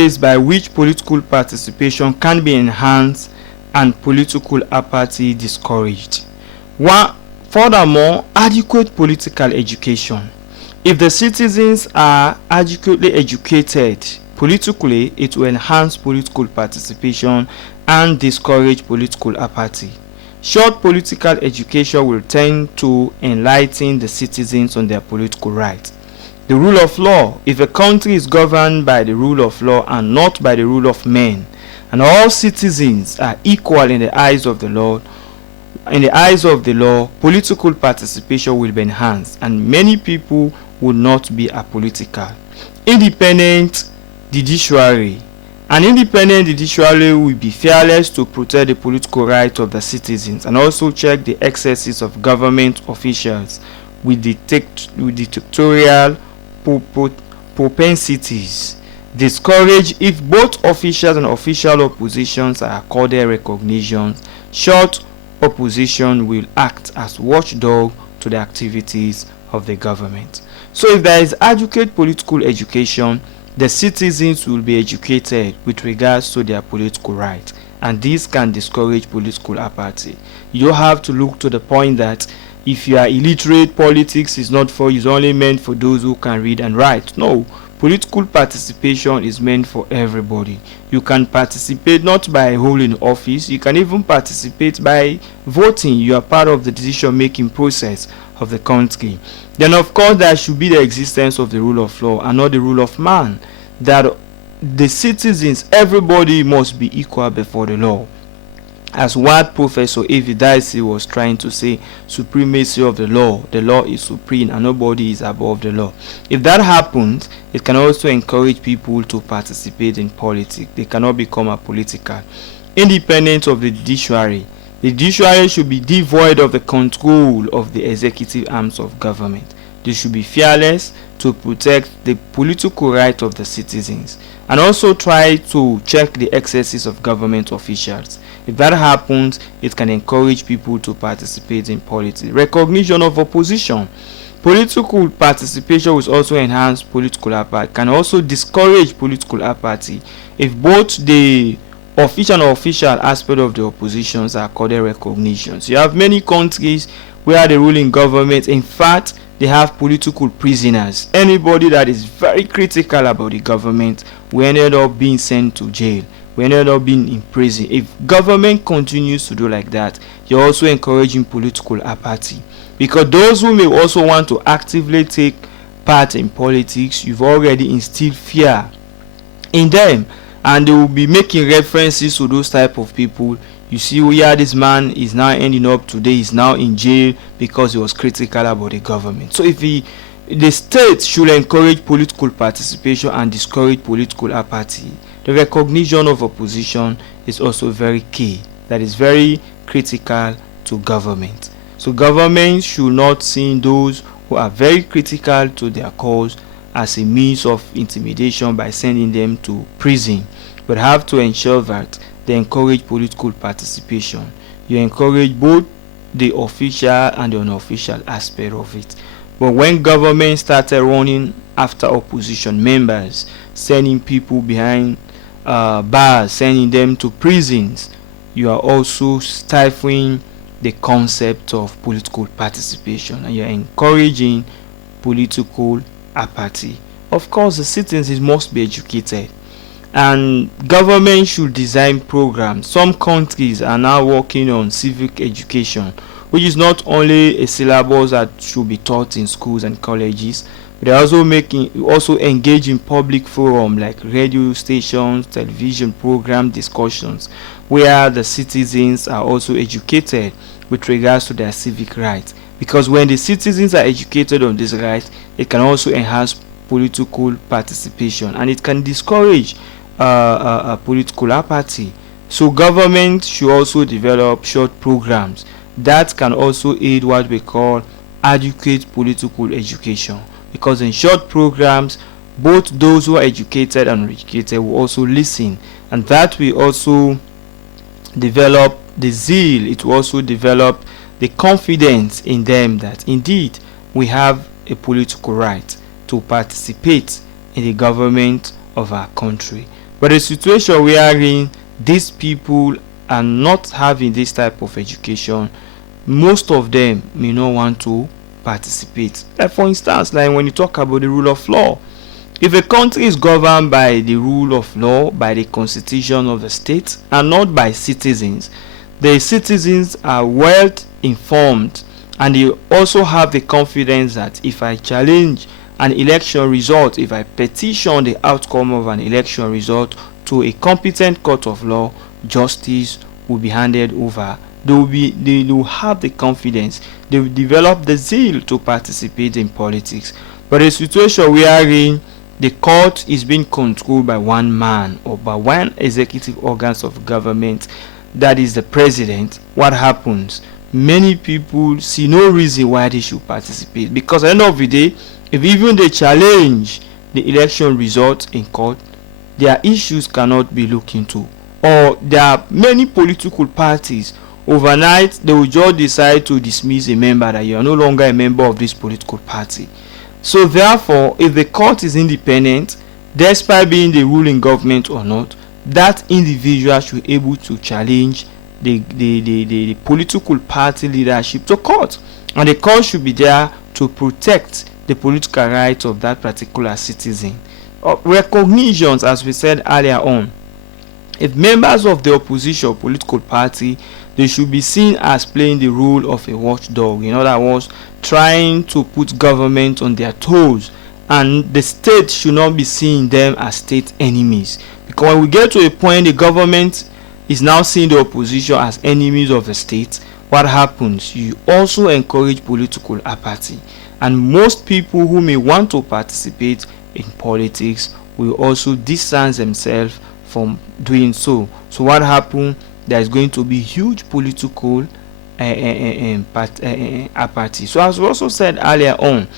ways by which political participation can be enhanced and political apathy discouraged. Furthermore, adequate political education. If the citizens are adequately educated politically, it will enhance political participation and discourage political apathy. Short political education will tend to enlighten the citizens on their political rights. The rule of law. If a country is governed by the rule of law and not by the rule of men, and all citizens are equal in the eyes of the law, political participation will be enhanced, and many people will not be apolitical. Independent judiciary. An independent judiciary will be fearless to protect the political rights of the citizens and also check the excesses of government officials with dictatorial propensities. Discourage. If both officials and official oppositions are accorded recognition, short opposition will act as watchdog to the activities of the government. So if there is adequate political education, the citizens will be educated with regards to their political rights, and this can discourage political apathy. You don't have to look to the point that if you are illiterate, politics is not for you, it's only meant for those who can read and write. No, political participation is meant for everybody. You can participate not by holding office, you can even participate by voting. You are part of the decision making process of the country. Then of course there should be the existence of the rule of law and not the rule of man, that the citizens, everybody must be equal before the law. As what Professor Evidaisi was trying to say, supremacy of the law is supreme and nobody is above the law. If that happens, it can also encourage people to participate in politics. They cannot become apolitical. Independence of the judiciary. The judiciary should be devoid of the control of the executive arms of government. They should be fearless to protect the political rights of the citizens and also try to check the excesses of government officials. If that happens, it can encourage people to participate in politics. Recognition of opposition. Political participation will also enhance political apathy, can also discourage political apathy if both the official and official aspect of the oppositions are accorded recognition. So you have many countries where the ruling government, in fact, they have political prisoners. Anybody that is very critical about the government will end up being sent to jail, will end up being in prison. If government continues to do like that, you're also encouraging political apathy, because those who may also want to actively take part in politics, you've already instilled fear in them, and they will be making references to those type of people. You see, yeah, this man is now ending up today, he's now in jail because he was critical about the government. So if the state should encourage political participation and discourage political apathy, the recognition of opposition is also very key. That is very critical to government. So government should not see those who are very critical to their cause as a means of intimidation by sending them to prison, but have to ensure that they encourage political participation. You encourage both the official and the unofficial aspect of it. But when government started running after opposition members, sending people behind bars, sending them to prisons, you are also stifling the concept of political participation, and you are encouraging political apathy. Of course, the citizens must be educated, and government should design programs. Some countries are now working on civic education, which is not only a syllabus that should be taught in schools and colleges, but they are also engage in public forum like radio stations, television program discussions, where the citizens are also educated with regards to their civic rights. Because when the citizens are educated on these rights, it can also enhance political participation, and it can discourage political apathy. So government should also develop short programs that can also aid what we call adequate political education, because in short programs, both those who are educated and uneducated will also listen, and that will also develop the zeal. It will also develop the confidence in them that indeed we have a political right to participate in the government of our country. But the situation wherein these people are not having this type of education, most of them may not want to participate. Like for instance, like when you talk about the rule of law, if a country is governed by the rule of law, by the constitution of the state, and not by citizens, the citizens are well informed, and they also have the confidence that if I challenge an election result, if I petition the outcome of an election result to a competent court of law, justice will be handed over. They will have the confidence, they will develop the zeal to participate in politics. But a situation wherein the court is being controlled by one man or by one executive organs of government, that is the president, what happens? Many people see no reason why they should participate, because at the end of the day, if even they challenge the election result in court, their issues cannot be looked into. Or there are many political parties, overnight they will just decide to dismiss a member, that you are no longer a member of this political party. So therefore, if the court is independent, despite being the ruling government or not, that individual should be able to challenge the political party leadership to court, and the court should be there to protect the political rights of that particular citizen. Recognitions, as we said earlier on, if members of the opposition political party, they should be seen as playing the role of a watchdog. In other words, trying to put government on their toes, and the state should not be seeing them as state enemies. Because when we get to a point the government is now seeing the opposition as enemies of the state, what happens? You also encourage political apathy, and most people who may want to participate in politics will also distance themselves from doing so. So what happens? There is going to be huge political apathy. So as we also said earlier on,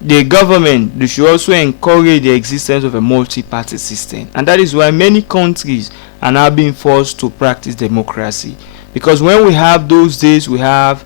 the government, they should also encourage the existence of a multi-party system, and that is why many countries are now being forced to practice democracy. Because when we have those days, we have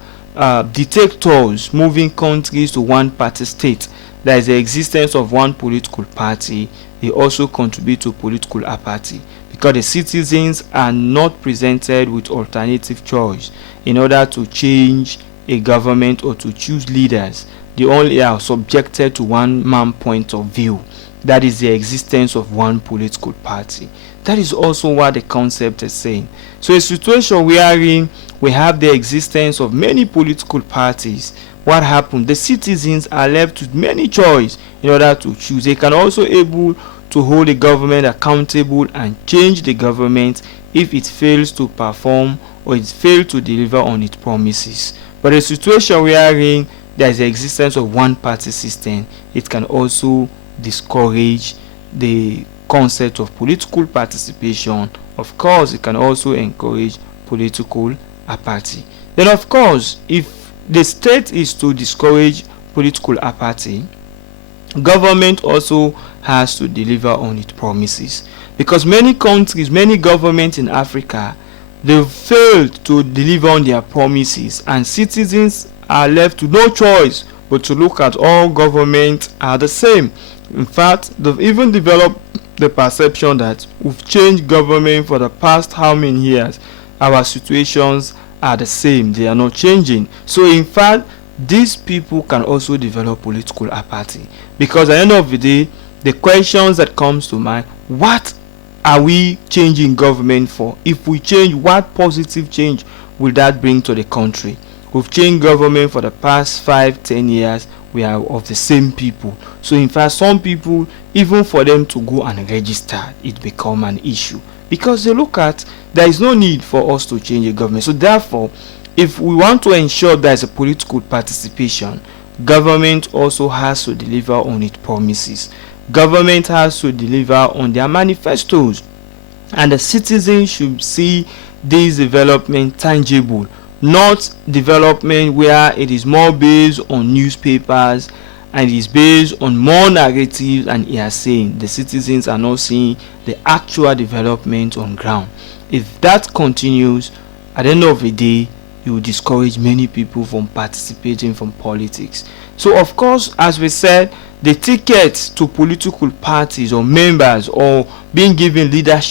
dictators moving countries to one party state, there is the existence of one political party. They also contribute to political apathy, because the citizens are not presented with alternative choice in order to change a government or to choose leaders. They only are subjected to one man point of view, that is the existence of one political party. That is also what the concept is saying. So a situation wherein we have the existence of many political parties, what happens? The citizens are left with many choice in order to choose. They can also able to hold the government accountable and change the government if it fails to perform or it fails to deliver on its promises. But a situation wherein there is the existence of one party system, it can also discourage the concept of political participation. Of course, it can also encourage political apathy. Then of course, if the state is to discourage political apathy, government also has to deliver on its promises. Because many countries, many governments in Africa, they failed to deliver on their promises, and citizens are left with no choice but to look at all governments are the same. In fact, they've even developed the perception that we've changed government for the past how many years, our situations are the same, they are not changing. So in fact, these people can also develop political apathy, because at the end of the day, the questions that comes to mind, what are we changing government for? If we change, what positive change will that bring to the country? We've changed government for the past 5-10 years, we are of the same people. So in fact, some people, even for them to go and register, it become an issue, because they look at, there is no need for us to change the government. So therefore, if we want to ensure there is a political participation, government also has to deliver on its promises. Government has to deliver on their manifestos, and the citizens should see this development tangible, not development where it is more based on newspapers and it is based on more narratives and hearsay. The citizens are not seeing the actual development on ground. If that continues, at the end of the day, you will discourage many people from participating from politics. So of course, as we said, the tickets to political parties or members or being given leadership